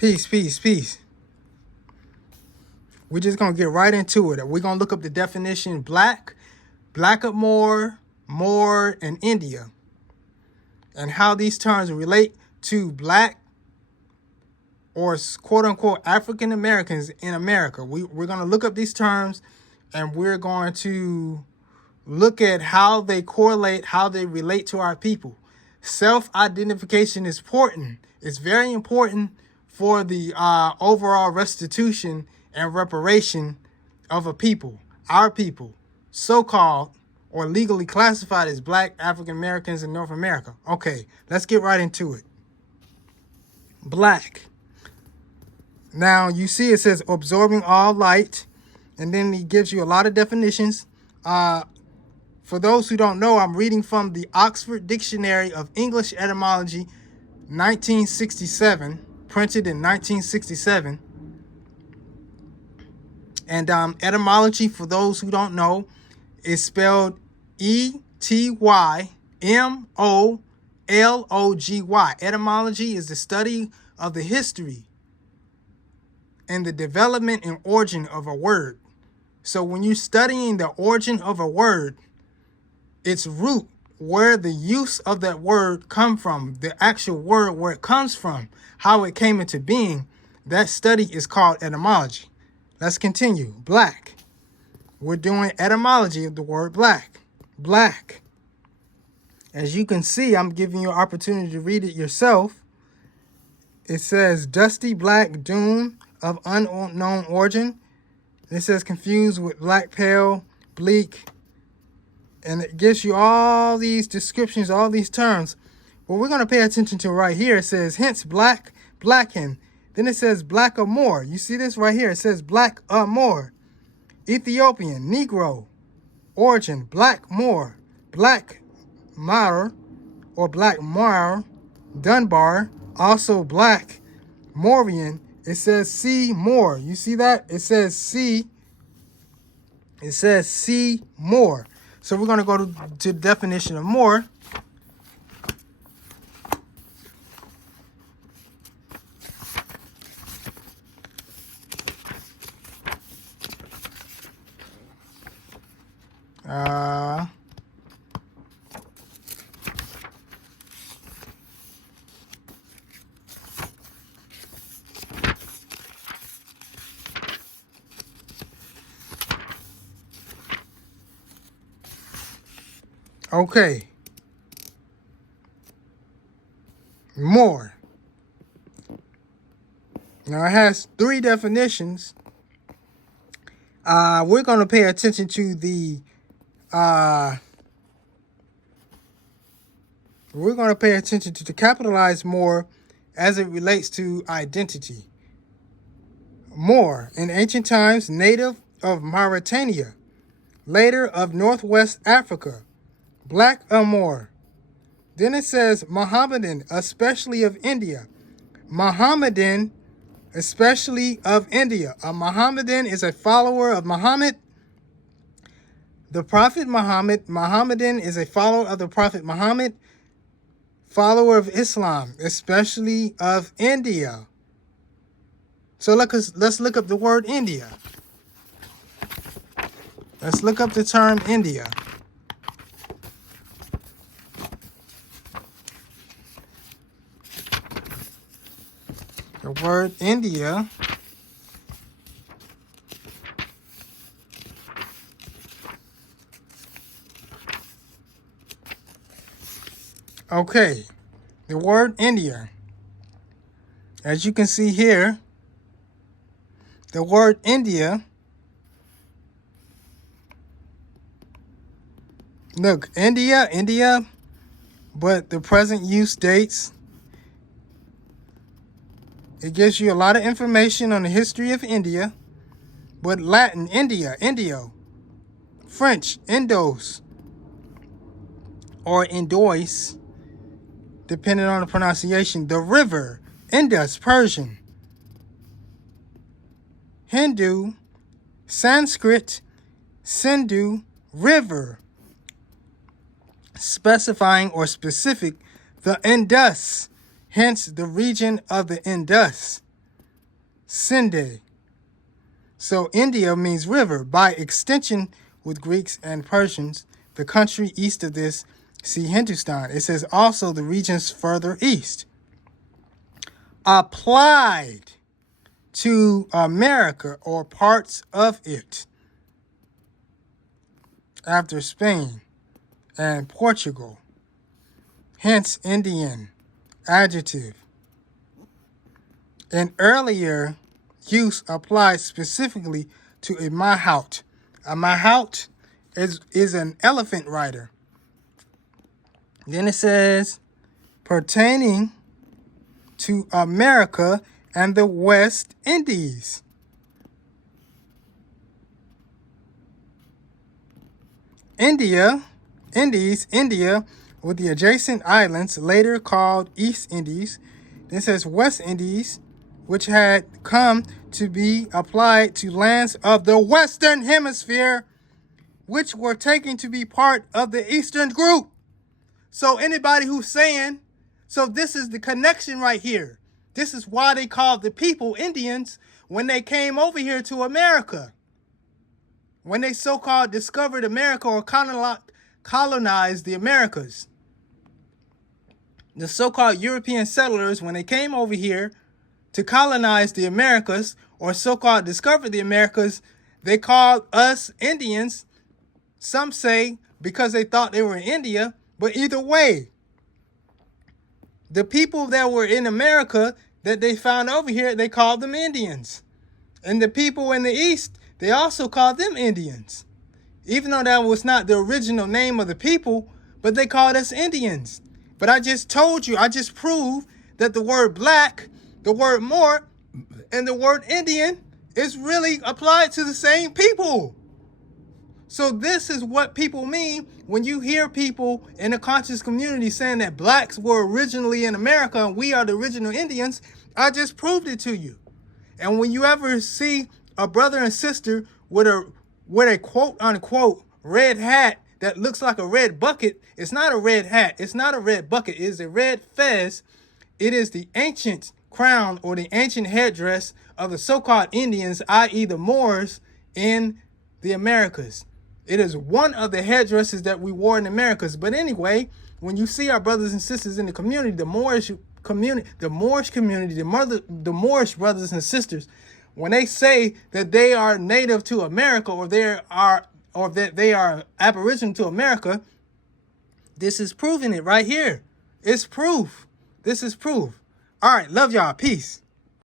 Peace, peace, peace. We're just going to get right into it. We're going to look up the definition black, blackamoor, Moor, and India, and how these terms relate to black or quote-unquote African Americans in America. We're going to look up these terms, and we're going to look at how they correlate, how they relate to our people. Self-identification is important. It's very important for the overall restitution and reparation of a people, our people, so-called or legally classified as black African Americans in North America. Okay, let's get right into it. Black. Now, you see it says absorbing all light, and then he gives you a lot of definitions. For those who don't know, I'm reading from the Oxford Dictionary of English Etymology, 1967, printed in 1967. And etymology, for those who don't know, is spelled Etymology. Etymology is the study of the history and the development and origin of a word. So when you're studying the origin of a word, its root, where the use of that word come from, the actual word, where it comes from, how it came into being, that study is called etymology. Let's continue. Black. We're doing etymology of the word black. Black. As you can see, I'm giving you an opportunity to read it yourself. It says dusty black dune of unknown origin. It says confused with black, pale, bleak. And it gives you all these descriptions, all these terms. What we're going to pay attention to right here, it says hence black, blacken. Then it says blackamoor. You see this right here? It says blackamoor. Ethiopian, Negro, origin, blackmoor, black mar or black mar, Dunbar, also black, Moorian. It says see more. You see that? It says see. It says see more. So we're going to go to the definition of more. Okay. More. Now it has three definitions. We're going to pay attention to the capitalized more as it relates to identity. More, in ancient times, native of Mauritania, later of Northwest Africa. Blackamoor. Then it says Mohammedan, especially of India. Mohammedan, especially of India. A Mohammedan is a follower of Muhammad, the Prophet Muhammad. Mohammedan is a follower of the Prophet Muhammad, follower of Islam, especially of India. So let's look up the word India. Let's look up the term India. The word India okay, the word India, as you can see here, the word India, look, India, but the present use dates. It gives you a lot of information on the history of India, but Latin, India, Indio, French, Indos, or Indois, depending on the pronunciation. The river, Indus, Persian. Hindu, Sanskrit, Sindhu, river, specifying or specific the Indus, hence the region of the Indus. Sinde. So India means river. By extension, with Greeks and Persians, the country east of this, see Hindustan. It says also the regions further east. Applied to America or parts of it after Spain and Portugal. Hence Indian, adjective. An earlier use applied specifically to a mahout. A mahout is an elephant rider. Then it says, pertaining to America and the West Indies. India, with the adjacent islands, later called East Indies. Then it says West Indies, which had come to be applied to lands of the Western Hemisphere, which were taken to be part of the Eastern group. So anybody who's saying, so this is the connection right here. This is why they called the people Indians when they came over here to America. When they so-called discovered America or colonized the Americas. The so-called European settlers, when they came over here to colonize the Americas or so-called discover the Americas, they called us Indians. Some say because they thought they were in India, but either way, the people that were in America that they found over here, they called them Indians. And the people in the East, they also called them Indians. Even though that was not the original name of the people, but they called us Indians. But I just told you, I just proved that the word black, the word Moor, and the word Indian is really applied to the same people. So this is what people mean when you hear people in the conscious community saying that blacks were originally in America and we are the original Indians. I just proved it to you. And when you ever see a brother and sister with a quote unquote red hat that looks like a red bucket, it's not a red hat. It's not a red bucket. It is a red fez. It is the ancient crown or the ancient headdress of the so-called Indians, i.e. the Moors in the Americas. It is one of the headdresses that we wore in the Americas. But anyway, when you see our brothers and sisters in the community, the Moorish community, the Moorish brothers and sisters, when they say that they are native to America or that they are aboriginal to America, this is proving it right here. It's proof. This is proof. All right, love y'all. Peace.